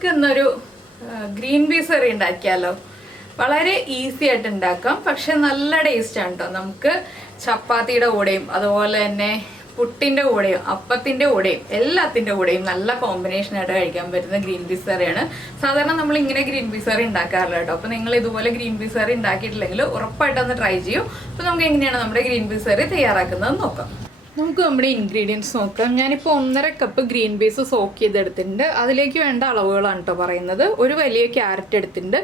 നമുക്ക് ഇന്നൊരു green peas കറി ഉണ്ടാക്കിയാലോ. വളരെ ഈസി ആയിട്ട് ഉണ്ടാക്കാം, പക്ഷെ നല്ല ടേസ്റ്റ് ആണ് കേട്ടോ. നമുക്ക് ചപ്പാത്തിയുടെ കൂടെയും അതുപോലെ തന്നെ പുട്ടിൻ്റെ കൂടെയും അപ്പത്തിൻ്റെ കൂടെയും എല്ലാത്തിൻ്റെ കൂടെയും നല്ല കോമ്പിനേഷൻ ആയിട്ട് കഴിക്കാൻ പറ്റുന്ന ഗ്രീൻ പീസ് കറിയാണ്. സാധാരണ നമ്മൾ ഇങ്ങനെ ഗ്രീൻ പീസ് കറി ഉണ്ടാക്കാറില്ല കേട്ടോ. അപ്പോൾ നിങ്ങൾ ഇതുപോലെ ഗ്രീൻ പീസ് കറി ഉണ്ടാക്കിയിട്ടില്ലെങ്കിൽ ഉറപ്പായിട്ടൊന്ന് ട്രൈ ചെയ്യൂ. അപ്പോൾ നമുക്ക് എങ്ങനെയാണ് നമ്മുടെ ഗ്രീൻ പീസ് കറി തയ്യാറാക്കുന്നത് നോക്കാം. നമുക്ക് നമ്മുടെ ഇൻഗ്രീഡിയൻസ് നോക്കാം. ഞാനിപ്പോൾ 1.5 കപ്പ് ഗ്രീൻ പീസ് സോക്ക് ചെയ്തെടുത്തിട്ടുണ്ട്. അതിലേക്ക് വേണ്ട അളവുകളാണ് കേട്ടോ പറയുന്നത്. ഒരു വലിയ ക്യാരറ്റ് എടുത്തിട്ടുണ്ട്,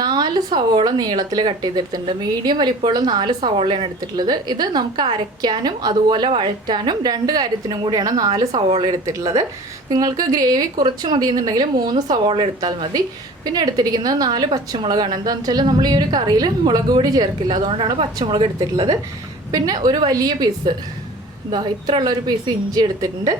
4 സവോള നീളത്തിൽ കട്ട് ചെയ്തെടുത്തിട്ടുണ്ട്. മീഡിയം വലിപ്പമുള്ള 4 സവോളയാണ് എടുത്തിട്ടുള്ളത്. ഇത് നമുക്ക് അരയ്ക്കാനും അതുപോലെ വഴറ്റാനും 2 കാര്യത്തിനും കൂടിയാണ് 4 സവോള എടുത്തിട്ടുള്ളത്. നിങ്ങൾക്ക് ഗ്രേവി കുറച്ച് മതി എന്നുണ്ടെങ്കിൽ 3 സവോള എടുത്താൽ മതി. പിന്നെ എടുത്തിരിക്കുന്നത് 4 പച്ചമുളകാണ്. എന്താണെന്ന് വെച്ചാൽ നമ്മൾ ഈ ഒരു കറിയിൽ മുളക് പൊടി ചേർക്കില്ല, അതുകൊണ്ടാണ് പച്ചമുളക് എടുത്തിട്ടുള്ളത്. പിന്നെ ഒരു വലിയ പീസ് ഇത്ര ഉള്ളൊരു പീസ് ഇഞ്ചി എടുത്തിട്ടുണ്ട്.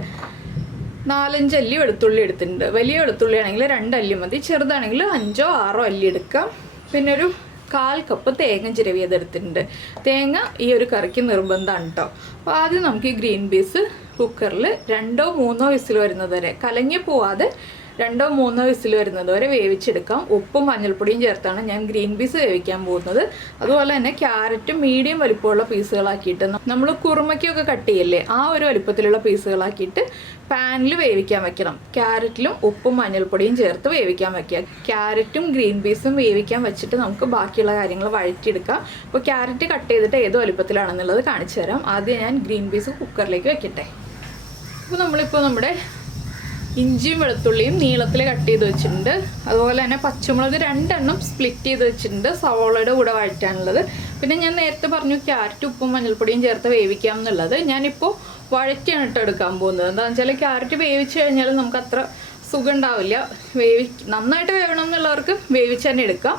4-5 അല്ലി വെളുത്തുള്ളി എടുത്തിട്ടുണ്ട്. വലിയ വെളുത്തുള്ളി ആണെങ്കിൽ 2 അല്ലി മതി, ചെറുതാണെങ്കിൽ 5-6 അല്ലി എടുക്കാം. പിന്നെ ഒരു 1/4 കപ്പ് തേങ്ങ ചിരവിയതെടുത്തിട്ടുണ്ട്. തേങ്ങ ഈ ഒരു കറിക്ക് നിർബന്ധമാണ് കേട്ടോ. അപ്പോൾ ആദ്യം നമുക്ക് ഈ ഗ്രീൻ പീസ് കുക്കറിൽ 2-3 വിസിൽ വരുന്നത് വരെ, കലങ്ങി പോവാതെ 2-3 വിസിൽ വരുന്നത് വരെ വേവിച്ചെടുക്കാം. ഉപ്പും മഞ്ഞൾപ്പൊടിയും ചേർത്താണ് ഞാൻ ഗ്രീൻ പീസ് വേവിക്കാൻ പോകുന്നത്. അതുപോലെ തന്നെ ക്യാരറ്റ് മീഡിയം വലിപ്പമുള്ള പീസുകളാക്കിയിട്ട് നമ്മൾ കുറുമയ്ക്കൊക്കെ കട്ട് ചെയ്യല്ലേ, ആ ഒരു വലിപ്പത്തിലുള്ള പീസുകളാക്കിയിട്ട് പാനിൽ വേവിക്കാൻ വെക്കണം. ക്യാരറ്റിലും ഉപ്പും മഞ്ഞൾപ്പൊടിയും ചേർത്ത് വേവിക്കാൻ വെക്കുക. ക്യാരറ്റും ഗ്രീൻ പീസും വേവിക്കാൻ വെച്ചിട്ട് നമുക്ക് ബാക്കിയുള്ള കാര്യങ്ങൾ വഴറ്റിയെടുക്കാം. അപ്പോൾ ക്യാരറ്റ് കട്ട് ചെയ്തിട്ട് ഏത് വലിപ്പത്തിലാണെന്നുള്ളത് കാണിച്ചു തരാം. ആദ്യം ഞാൻ ഗ്രീൻ പീസ് കുക്കറിലേക്ക് വെക്കട്ടെ. അപ്പോൾ നമ്മളിപ്പോൾ നമ്മുടെ ഇഞ്ചിയും വെളുത്തുള്ളിയും നീളത്തിൽ കട്ട് ചെയ്ത് വെച്ചിട്ടുണ്ട്. അതുപോലെ തന്നെ പച്ചമുളക് 2 എണ്ണം സ്പ്ലിറ്റ് ചെയ്ത് വെച്ചിട്ടുണ്ട് സവോളയുടെ കൂടെ വഴറ്റാനുള്ളത്. പിന്നെ ഞാൻ നേരത്തെ പറഞ്ഞു ക്യാരറ്റ് ഉപ്പും മഞ്ഞൾപ്പൊടിയും ചേർത്ത് വേവിക്കാം എന്നുള്ളത്. ഞാനിപ്പോൾ വഴറ്റിയാണ് ഇട്ട് എടുക്കാൻ പോകുന്നത്. എന്താണെന്ന് വെച്ചാൽ ക്യാരറ്റ് വേവിച്ച് കഴിഞ്ഞാൽ നമുക്ക് അത്ര സുഖം ഉണ്ടാവില്ല. നന്നായിട്ട് വേവണം എന്നുള്ളവർക്ക് വേവിച്ച് തന്നെ എടുക്കാം.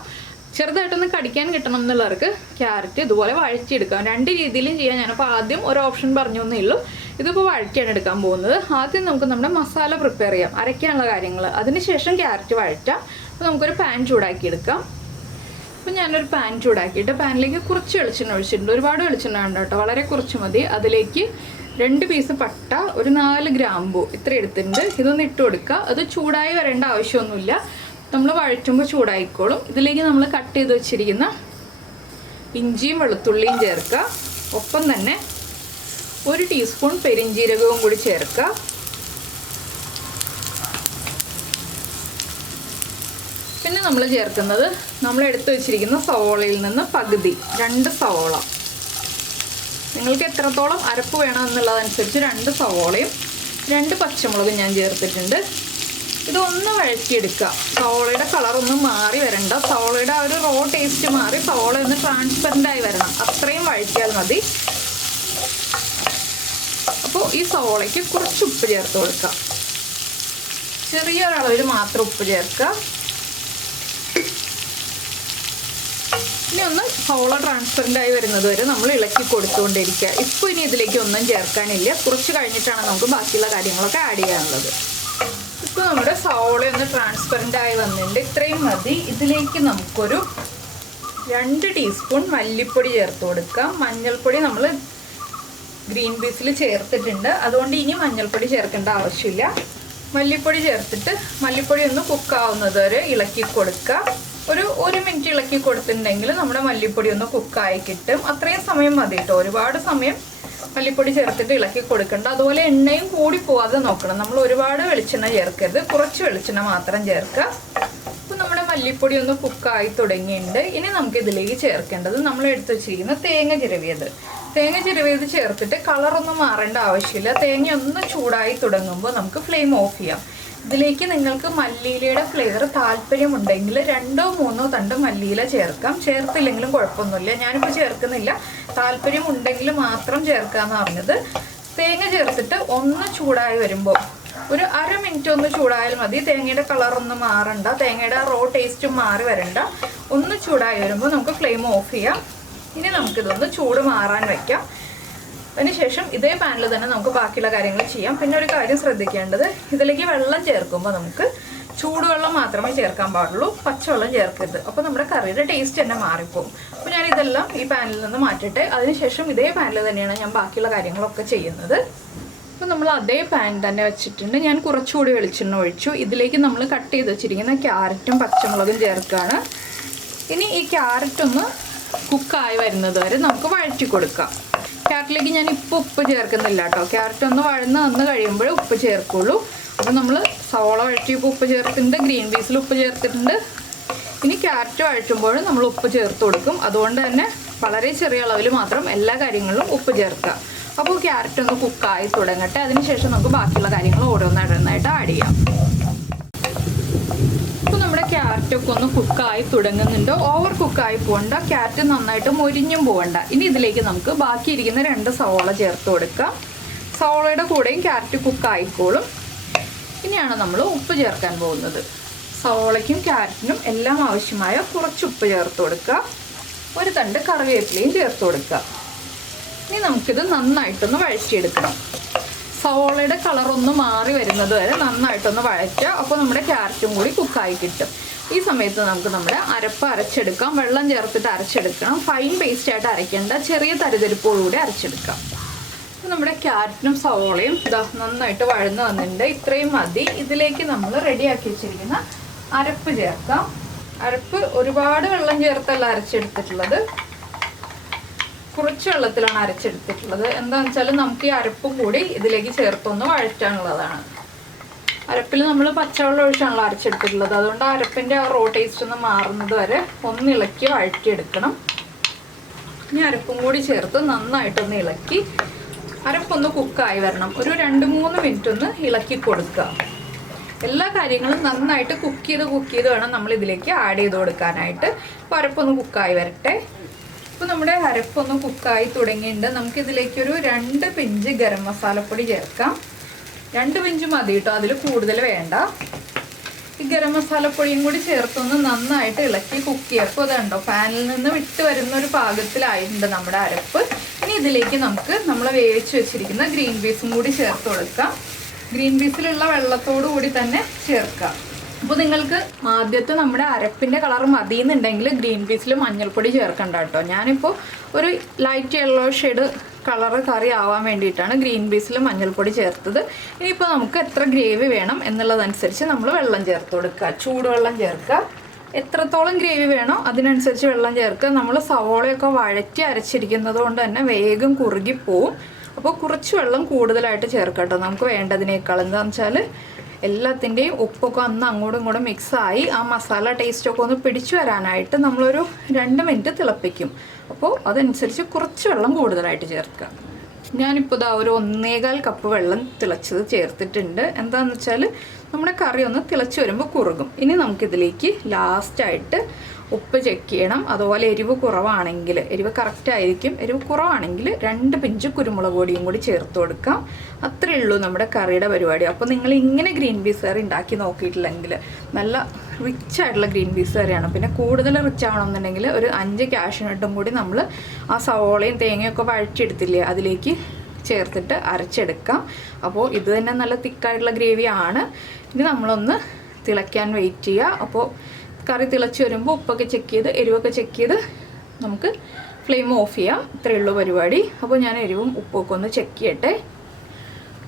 ചെറുതായിട്ടൊന്ന് കടിക്കാൻ കിട്ടണം എന്നുള്ളവർക്ക് ക്യാരറ്റ് ഇതുപോലെ വഴറ്റിയെടുക്കാം. 2 രീതിയിലും ചെയ്യാം. ഞാനപ്പോൾ ആദ്യം ഒരു ഓപ്ഷൻ പറഞ്ഞു എന്നേ ഉള്ളൂ. ഇതിപ്പോൾ വഴറ്റിയാണ് എടുക്കാൻ പോകുന്നത്. ആദ്യം നമുക്ക് നമ്മുടെ മസാല പ്രിപ്പയർ ചെയ്യാം, അരയ്ക്കാനുള്ള കാര്യങ്ങൾ. അതിനുശേഷം ക്യാരറ്റ് വഴറ്റാം. അപ്പോൾ നമുക്കൊരു പാൻ ചൂടാക്കിയെടുക്കാം. അപ്പോൾ ഞാനൊരു പാൻ ചൂടാക്കിയിട്ട് പാനിലേക്ക് കുറച്ച് വെളിച്ചെണ്ണ ഒഴിച്ചിട്ടുണ്ട്. ഒരുപാട് വെളിച്ചെണ്ണ വേണ്ട കേട്ടോ, വളരെ കുറച്ച് മതി. അതിലേക്ക് 2 പീസ് പട്ട, ഒരു 4 ഗ്രാമ്പൂ ഇത്ര എടുത്തിട്ടുണ്ട്. ഇതൊന്ന് ഇട്ട് കൊടുക്കുക. അത് ചൂടായി വരേണ്ട ആവശ്യമൊന്നുമില്ല, നമ്മൾ വഴറ്റുമ്പോൾ ചൂടായിക്കോളും. ഇതിലേക്ക് നമ്മൾ കട്ട് ചെയ്ത് വെച്ചിരിക്കുന്ന ഇഞ്ചിയും വെളുത്തുള്ളിയും ചേർക്കുക. ഒപ്പം തന്നെ 1 ടീസ്പൂൺ പെരിഞ്ജീരകവും കൂടി ചേർക്കുക. പിന്നെ നമ്മൾ ചേർക്കുന്നത് നമ്മൾ എടുത്തു വെച്ചിരിക്കുന്ന സവോളയിൽ നിന്ന് പകുതി, 2 സവോള. നിങ്ങൾക്ക് എത്രത്തോളം അരപ്പ് വേണം എന്നുള്ളതനുസരിച്ച് 2 സവോളയും 2 പച്ചമുളകും ഞാൻ ചേർത്തിട്ടുണ്ട്. ഇതൊന്ന് വഴറ്റിയെടുക്കുക. സവോളയുടെ കളറൊന്നും മാറി വരണ്ട. സവോളയുടെ ആ ഒരു റോ ടേസ്റ്റ് മാറി സവോള ഒന്ന് ട്രാൻസ്പെറൻ്റ് ആയി വരണം, അത്രയും വഴറ്റിയാൽ മതി. അപ്പോൾ ഈ സവോളയ്ക്ക് കുറച്ച് ഉപ്പ് ചേർത്ത് കൊടുക്കുക. ചെറിയൊരളവിൽ മാത്രം ഉപ്പ് ചേർക്കുക. ഇനി ഒന്ന് സവോള ട്രാൻസ്പെറൻ്റ് ആയി വരുന്നത് വരെ നമ്മൾ ഇളക്കി കൊടുത്തുകൊണ്ടിരിക്കുക. ഇപ്പോൾ ഇനി ഇതിലേക്ക് ഒന്നും ചേർക്കാനില്ല, കുറച്ച് കഴിഞ്ഞിട്ടാണ് നമുക്ക് ബാക്കിയുള്ള കാര്യങ്ങളൊക്കെ ആഡ് ചെയ്യാനുള്ളത്. ഇപ്പോൾ നമ്മുടെ സവോള ഒന്ന് ട്രാൻസ്പെറൻ്റ് ആയി വന്നിട്ടുണ്ട്, ഇത്രയും മതി. ഇതിലേക്ക് നമുക്കൊരു 2 ടീസ്പൂൺ മല്ലിപ്പൊടി ചേർത്ത് കൊടുക്കാം. മഞ്ഞൾപ്പൊടി നമ്മൾ ഗ്രീൻ പീസിൽ ചേർത്തിട്ടുണ്ട്, അതുകൊണ്ട് ഇനി മഞ്ഞൾപ്പൊടി ചേർക്കേണ്ട ആവശ്യമില്ല. മല്ലിപ്പൊടി ചേർത്തിട്ട് മല്ലിപ്പൊടി ഒന്ന് കുക്കാവുന്നത് വരെ ഇളക്കി കൊടുക്കുക. ഒരു 1 മിനിറ്റ് ഇളക്കി കൊടുത്തിട്ടുണ്ടെങ്കിൽ നമ്മുടെ മല്ലിപ്പൊടി ഒന്ന് കുക്കായി കിട്ടും. അത്രയും സമയം മതി കേട്ടോ, ഒരുപാട് സമയം മല്ലിപ്പൊടി ചേർത്തിട്ട് ഇളക്കി കൊടുക്കണ്ട. അതുപോലെ എണ്ണയും കൂടി പോവാതെ നോക്കണം. നമ്മൾ ഒരുപാട് വെളിച്ചെണ്ണ ചേർക്കരുത്, കുറച്ച് വെളിച്ചെണ്ണ മാത്രം ചേർക്കുക. അപ്പോൾ നമ്മുടെ മല്ലിപ്പൊടി ഒന്ന് കുക്കായി തുടങ്ങിയിട്ടുണ്ട്. ഇനി നമുക്ക് ഇതിലേക്ക് ചേർക്കേണ്ടത് നമ്മൾ എടുത്ത് വെച്ചിരിക്കുന്ന തേങ്ങ ചിരവിയത് ചേർത്തിട്ട് കളറൊന്നും മാറേണ്ട ആവശ്യമില്ല. തേങ്ങ ഒന്ന് ചൂടായി തുടങ്ങുമ്പോൾ നമുക്ക് ഫ്ലെയിം ഓഫ് ചെയ്യാം. ഇതിലേക്ക് നിങ്ങൾക്ക് മല്ലിയിലയുടെ ഫ്ലേവർ താല്പര്യമുണ്ടെങ്കിൽ 2-3 തണ്ട് മല്ലിയില ചേർക്കാം. ചേർത്തില്ലെങ്കിലും കുഴപ്പമൊന്നുമില്ല, ഞാനിപ്പോൾ ചേർക്കുന്നില്ല. താല്പര്യമുണ്ടെങ്കിൽ മാത്രം ചേർക്കാമെന്ന് പറഞ്ഞത്. തേങ്ങ ചേർത്തിട്ട് ഒന്ന് ചൂടായി വരുമ്പോൾ ഒരു 1/2 മിനിറ്റ് ഒന്ന് ചൂടായാൽ മതി. തേങ്ങയുടെ കളറൊന്നും മാറണ്ട, തേങ്ങയുടെ റോ ടേസ്റ്റും മാറി വരണ്ട. ഒന്ന് ചൂടായി വരുമ്പോൾ നമുക്ക് ഫ്ലെയിം ഓഫ് ചെയ്യാം. ഇനി നമുക്കിതൊന്ന് ചൂട് മാറാൻ വയ്ക്കാം. അതിനുശേഷം ഇതേ പാനിൽ തന്നെ നമുക്ക് ബാക്കിയുള്ള കാര്യങ്ങൾ ചെയ്യാം. പിന്നെ ഒരു കാര്യം ശ്രദ്ധിക്കേണ്ടത്, ഇതിലേക്ക് വെള്ളം ചേർക്കുമ്പോൾ നമുക്ക് ചൂടുവെള്ളം മാത്രമേ ചേർക്കാൻ പാടുള്ളൂ, പച്ചവെള്ളം ചേർക്കരുത്. അപ്പോൾ നമ്മുടെ കറിയുടെ ടേസ്റ്റ് തന്നെ മാറിപ്പോകും. അപ്പോൾ ഞാനിതെല്ലാം ഈ പാനിൽ നിന്ന് മാറ്റിയിട്ട് അതിനുശേഷം ഇതേ പാനിൽ തന്നെയാണ് ഞാൻ ബാക്കിയുള്ള കാര്യങ്ങളൊക്കെ ചെയ്യുന്നത്. അപ്പോൾ നമ്മൾ അതേ പാൻ തന്നെ വെച്ചിട്ടുണ്ട്. ഞാൻ കുറച്ചുകൂടി വെളിച്ചെണ്ണ ഒഴിച്ചു. ഇതിലേക്ക് നമ്മൾ കട്ട് ചെയ്ത് വെച്ചിരിക്കുന്ന ക്യാരറ്റും പച്ചമുളകും ചേർക്കുകയാണ്. ഇനി ഈ ക്യാരറ്റ് ഒന്ന് കുക്കായി വരുന്നത് വരെ നമുക്ക് വഴറ്റി കൊടുക്കാം. ക്യാരറ്റിലേക്ക് ഞാൻ ഇപ്പോൾ ഉപ്പ് ചേർക്കുന്നില്ല കേട്ടോ. ക്യാരറ്റ് ഒന്ന് വന്ന് കഴിയുമ്പോൾ ഉപ്പ് ചേർക്കുള്ളൂ. അപ്പോൾ നമ്മൾ സവോള വഴറ്റിയപ്പോൾ ഉപ്പ് ചേർത്തിട്ടുണ്ട്, ഗ്രീൻ പീസിൽ ഉപ്പ് ചേർത്തിട്ടുണ്ട്. ഇനി ക്യാരറ്റ് വഴറ്റുമ്പോൾ നമ്മൾ ഉപ്പ് ചേർത്ത് കൊടുക്കും. അതുകൊണ്ട് തന്നെ വളരെ ചെറിയ അളവിൽ മാത്രം എല്ലാ കാര്യങ്ങളിലും ഉപ്പ് ചേർക്കുക. അപ്പോൾ ക്യാരറ്റ് ഒന്ന് കുക്കായി തുടങ്ങട്ടെ. അതിനുശേഷം നമുക്ക് ബാക്കിയുള്ള കാര്യങ്ങൾ ഓരോന്നായിട്ട് ആഡ് ചെയ്യാം. അപ്പോൾ നമ്മുടെ ക്യാരറ്റൊക്കെ ഒന്ന് കുക്കായി തുടങ്ങുന്നുണ്ട്. ഓവർ കുക്കായി പോകണ്ട, ക്യാരറ്റ് നന്നായിട്ട് മൊരിഞ്ഞും പോകണ്ട. ഇനി ഇതിലേക്ക് നമുക്ക് ബാക്കിയിരിക്കുന്ന 2 സവോള ചേർത്ത് കൊടുക്കാം. സവോളയുടെ കൂടെയും ക്യാരറ്റ് കുക്കായിക്കോളും. ഇനിയാണ് നമ്മൾ ഉപ്പ് ചേർക്കാൻ പോകുന്നത്. സവോളയ്ക്കും ക്യാരറ്റിനും എല്ലാം ആവശ്യമായ കുറച്ച് ഉപ്പ് ചേർത്ത് കൊടുക്കുക. 1 തണ്ട് കറിവേപ്പിലയും ചേർത്ത് കൊടുക്കുക. ഇനി നമുക്കിത് നന്നായിട്ടൊന്ന് വഴറ്റിയെടുക്കണം. സവോളയുടെ കളറൊന്ന് മാറി വരുന്നത് വരെ നന്നായിട്ടൊന്ന് വഴറ്റുക. അപ്പോൾ നമ്മുടെ ക്യാരറ്റും കൂടി കുക്കായി കിട്ടും. ഈ സമയത്ത് നമുക്ക് നമ്മുടെ അരപ്പ് അരച്ചെടുക്കാം. വെള്ളം ചേർത്തിട്ട് അരച്ചെടുക്കണം. ഫൈൻ പേസ്റ്റായിട്ട് അരയ്ക്കേണ്ട, ചെറിയ തരിതരിപ്പോടുകൂടി അരച്ചെടുക്കാം. അപ്പോൾ നമ്മുടെ ക്യാരറ്റും സവോളയും നന്നായിട്ട് വഴന്ന് വന്നിട്ടുണ്ട്. ഇത്രയും മതി. ഇതിലേക്ക് നമ്മൾ റെഡിയാക്കി വെച്ചിരിക്കുന്ന അരപ്പ് ചേർക്കാം. അരപ്പ് ഒരുപാട് വെള്ളം ചേർത്തല്ല അരച്ചെടുത്തിട്ടുള്ളത്, കുറച്ച് വെള്ളത്തിലാണ് അരച്ചെടുത്തിട്ടുള്ളത്. എന്താണെന്ന് വെച്ചാൽ നമുക്ക് ഈ അരപ്പും കൂടി ഇതിലേക്ക് ചേർത്തൊന്ന് വഴറ്റാനുള്ളതാണ്. അരപ്പിൽ നമ്മൾ പച്ചവെള്ളം ഒഴിച്ചാണല്ലോ അരച്ചെടുത്തിട്ടുള്ളത്. അതുകൊണ്ട് അരപ്പിൻ്റെ ആ റോ ടേസ്റ്റ് ഒന്ന് മാറുന്നത് വരെ ഒന്ന് ഇളക്കി വഴറ്റിയെടുക്കണം. ഇനി അരപ്പും കൂടി ചേർത്ത് നന്നായിട്ടൊന്ന് ഇളക്കി അരപ്പൊന്ന് കുക്കായി വരണം. ഒരു 2-3 മിനിറ്റ് ഒന്ന് ഇളക്കി കൊടുക്കുക. എല്ലാ കാര്യങ്ങളും നന്നായിട്ട് കുക്ക് ചെയ്ത് വേണം നമ്മൾ ഇതിലേക്ക് ആഡ് ചെയ്ത് കൊടുക്കാനായിട്ട്. അപ്പോൾ അരപ്പൊന്ന് കുക്കായി വരട്ടെ. ഇപ്പോൾ നമ്മുടെ അരപ്പൊന്ന് കുക്കായി തുടങ്ങിയിട്ടുണ്ട്. നമുക്കിതിലേക്കൊരു 2 പിഞ്ച് ഗരം മസാലപ്പൊടി ചേർക്കാം. 2 പിഞ്ച് മതി കേട്ടോ, അതിൽ കൂടുതൽ വേണ്ട. ഈ ഗരം മസാലപ്പൊടിയും കൂടി ചേർത്തൊന്ന് നന്നായിട്ട് ഇളക്കി കുക്ക് ചെയ്യുക. അപ്പോൾ അതുണ്ടോ പാനിൽ നിന്ന് വിട്ട് വരുന്ന ഒരു പാകത്തിലായിട്ടുണ്ട് നമ്മുടെ അരപ്പ്. ഇനി ഇതിലേക്ക് നമുക്ക് നമ്മൾ വേവിച്ച് വെച്ചിരിക്കുന്ന ഗ്രീൻ പീസും കൂടി ചേർത്ത് കൊടുക്കാം. ഗ്രീൻ പീസിലുള്ള വെള്ളത്തോടു കൂടി തന്നെ ചേർക്കാം. അപ്പോൾ നിങ്ങൾക്ക് ആദ്യത്തെ നമ്മുടെ അരപ്പിൻ്റെ കളർ മതിയെന്നുണ്ടെങ്കിൽ ഗ്രീൻ പീസിൽ മഞ്ഞൾപ്പൊടി ചേർക്കണ്ട കേട്ടോ. ഞാനിപ്പോൾ ഒരു ലൈറ്റ് യെല്ലോ ഷെയ്ഡ് കളറ് കറി ആവാൻ വേണ്ടിയിട്ടാണ് ഗ്രീൻ പീസിൽ മഞ്ഞൾപ്പൊടി ചേർത്തത്. ഇനിയിപ്പോൾ നമുക്ക് എത്ര ഗ്രേവി വേണം എന്നുള്ളതനുസരിച്ച് നമ്മൾ വെള്ളം ചേർത്ത് കൊടുക്കുക. ചൂടുവെള്ളം ചേർക്കുക. എത്രത്തോളം ഗ്രേവി വേണോ അതിനനുസരിച്ച് വെള്ളം ചേർക്കുക. നമ്മൾ സവോളയൊക്കെ വഴറ്റി അരച്ചിരിക്കുന്നത് കൊണ്ട് തന്നെ വേഗം കുറുകിപ്പോവും. അപ്പോൾ കുറച്ച് വെള്ളം കൂടുതലായിട്ട് ചേർക്കാം കേട്ടോ, നമുക്ക് വേണ്ടതിനേക്കാൾ. എന്താണെന്ന് വെച്ചാൽ എല്ലാത്തിൻ്റെയും ഉപ്പൊക്കെ ഒന്ന് അങ്ങോട്ടും ഇങ്ങോട്ടും മിക്സായി ആ മസാല ടേസ്റ്റൊക്കെ ഒന്ന് പിടിച്ചു വരാനായിട്ട് നമ്മളൊരു 2 മിനിറ്റ് തിളപ്പിക്കും. അപ്പോൾ അതനുസരിച്ച് കുറച്ച് വെള്ളം കൂടുതലായിട്ട് ചേർക്കുക. ഞാനിപ്പോൾ ഇതാ ഒരു 1.25 കപ്പ് വെള്ളം തിളച്ചത് ചേർത്തിട്ടുണ്ട്. എന്താണെന്ന് വെച്ചാൽ നമ്മുടെ കറി ഒന്ന് തിളച്ച് വരുമ്പോൾ കുറുകും. ഇനി നമുക്കിതിലേക്ക് ലാസ്റ്റായിട്ട് ഉപ്പ് ചെക്ക് ചെയ്യണം. അതുപോലെ എരിവ് കുറവാണെങ്കിൽ, എരിവ് കറക്റ്റായിരിക്കും, എരിവ് കുറവാണെങ്കിൽ 2 പിഞ്ച് കുരുമുളക് പൊടിയും കൂടി ചേർത്ത് കൊടുക്കാം. അത്രയേ ഉള്ളൂ നമ്മുടെ കറിയുടെ പരിപാടി. അപ്പോൾ നിങ്ങൾ ഇങ്ങനെ ഗ്രീൻ പീസ് കറി ഉണ്ടാക്കി നോക്കിയിട്ടില്ലെങ്കിൽ നല്ല റിച്ച് ആയിട്ടുള്ള ഗ്രീൻ പീസ് കറിയാണ്. പിന്നെ കൂടുതൽ റിച്ച് ആവണമെന്നുണ്ടെങ്കിൽ ഒരു 5 കാഷ്യൂനട്ടും കൂടി നമ്മൾ ആ സവോളയും തേങ്ങയൊക്കെ വഴറ്റിയെടുത്തില്ലേ അതിലേക്ക് ചേർത്തിട്ട് അരച്ചെടുക്കാം. അപ്പോൾ ഇത് തന്നെ നല്ല തിക്കായിട്ടുള്ള ഗ്രേവിയാണ്. ഇനി നമ്മളൊന്ന് തിളയ്ക്കാൻ വെയിറ്റ് ചെയ്യുക. അപ്പോൾ കറി തിളച്ച് വരുമ്പോൾ ഉപ്പൊക്കെ ചെക്ക് ചെയ്ത് എരിവൊക്കെ ചെക്ക് ചെയ്ത് നമുക്ക് ഫ്ലെയിം ഓഫ് ചെയ്യാം. ഇത്രയേ ഉള്ളൂ പരിപാടി. അപ്പോൾ ഞാൻ എരിവും ഉപ്പൊക്കെ ഒന്ന് ചെക്ക് ചെയ്യട്ടെ.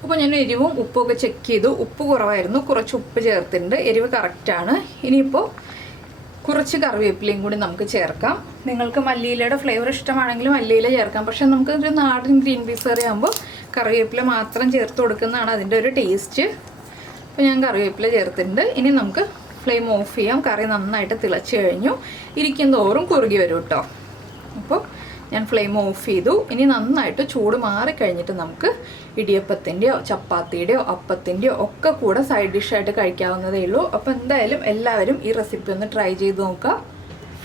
അപ്പോൾ ഞാൻ എരിവും ഉപ്പൊക്കെ ചെക്ക് ചെയ്തു. ഉപ്പ് കുറവായിരുന്നു, കുറച്ച് ഉപ്പ് ചേർത്തിട്ടുണ്ട്. എരിവ് കറക്റ്റാണ്. ഇനിയിപ്പോൾ കുറച്ച് കറിവേപ്പിലയും കൂടി നമുക്ക് ചേർക്കാം. നിങ്ങൾക്ക് മല്ലിയിലയുടെ ഫ്ലേവർ ഇഷ്ടമാണെങ്കിൽ മല്ലിയില ചേർക്കാം. പക്ഷേ നമുക്ക് ഒരു നാടൻ ഗ്രീൻ പീസ് കറി ആകുമ്പോൾ കറിവേപ്പില മാത്രം ചേർത്ത് കൊടുക്കുന്നതാണ് അതിൻ്റെ ഒരു ടേസ്റ്റ്. അപ്പോൾ ഞാൻ കറിവേപ്പില ചേർത്തിട്ടുണ്ട്. ഇനി നമുക്ക് ഫ്ലെയിം ഓഫ് ചെയ്യാം. കറി നന്നായിട്ട് തിളച്ച് കഴിഞ്ഞു. ഇരിക്കും തോറും കുറുകി വരും കേട്ടോ. അപ്പോൾ ഞാൻ ഫ്ലെയിം ഓഫ് ചെയ്തു. ഇനി നന്നായിട്ട് ചൂട് മാറിക്കഴിഞ്ഞിട്ട് നമുക്ക് ഇടിയപ്പത്തിൻ്റെയോ ചപ്പാത്തിയുടെയോ അപ്പത്തിൻ്റെയോ ഒക്കെ കൂടെ സൈഡ് ഡിഷായിട്ട് കഴിക്കാവുന്നതേ ഉള്ളൂ. അപ്പോൾ എന്തായാലും എല്ലാവരും ഈ റെസിപ്പി ഒന്ന് ട്രൈ ചെയ്ത് നോക്കുക.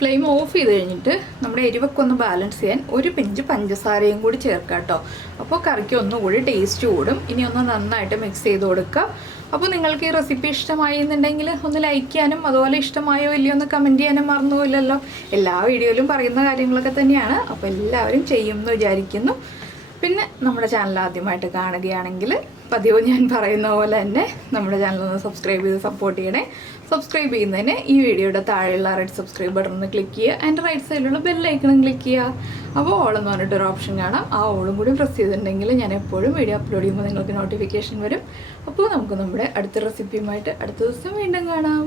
ഫ്ലെയിം ഓഫ് ചെയ്ത് കഴിഞ്ഞിട്ട് നമ്മുടെ എരിവൊക്കെ ഒന്ന് ബാലൻസ് ചെയ്യാൻ 1 പിഞ്ച് പഞ്ചസാരയും കൂടി ചേർക്കാം കേട്ടോ. അപ്പോൾ കറിക്ക് ഒന്നുകൂടി ടേസ്റ്റ് കൂടും. ഇനി ഒന്ന് നന്നായിട്ട് മിക്സ് ചെയ്ത് കൊടുക്കുക. അപ്പോൾ നിങ്ങൾക്ക് ഈ റെസിപ്പി ഇഷ്ടമായി എന്നുണ്ടെങ്കിൽ ഒന്ന് ലൈക്ക് ചെയ്യാനും അതുപോലെ ഇഷ്ടമായോ ഇല്ലയോ എന്ന് കമൻറ്റ് ചെയ്യാനും മറന്നുപോയില്ലല്ലോ. എല്ലാ വീഡിയോയിലും പറയുന്ന കാര്യങ്ങളൊക്കെ തന്നെയാണ്. അപ്പോൾ എല്ലാവരും ചെയ്യുമെന്ന് വിചാരിക്കുന്നു. പിന്നെ നമ്മുടെ ചാനൽ ആദ്യമായിട്ട് കാണുകയാണെങ്കിൽ പതിവ് ഞാൻ പറയുന്ന പോലെ തന്നെ നമ്മുടെ ചാനൽ ഒന്ന് സബ്സ്ക്രൈബ് ചെയ്ത് സപ്പോർട്ട് ചെയ്യണേ. സബ്സ്ക്രൈബ് ചെയ്യുന്നതിന് ഈ വീഡിയോയുടെ താഴെയുള്ള റെഡ് സബ്സ്ക്രൈബ് ബട്ടൺ ഒന്ന് ക്ലിക്ക് ചെയ്യുക. ആൻഡ് റൈറ്റ് സൈഡിലുള്ള ബെല്ലൈക്കണം ക്ലിക്ക് ചെയ്യുക. അപ്പോൾ ഓളെന്ന് പറഞ്ഞിട്ടൊരു ഓപ്ഷൻ കാണാം. ആ ഓളും കൂടി പ്രസ് ചെയ്തിട്ടുണ്ടെങ്കിൽ ഞാൻ എപ്പോഴും വീഡിയോ അപ്ലോഡ് ചെയ്യുമ്പോൾ നിങ്ങൾക്ക് നോട്ടിഫിക്കേഷൻ വരും. അപ്പോൾ നമുക്ക് നമ്മുടെ അടുത്ത റെസിപ്പിയുമായിട്ട് അടുത്ത ദിവസം വീണ്ടും കാണാം.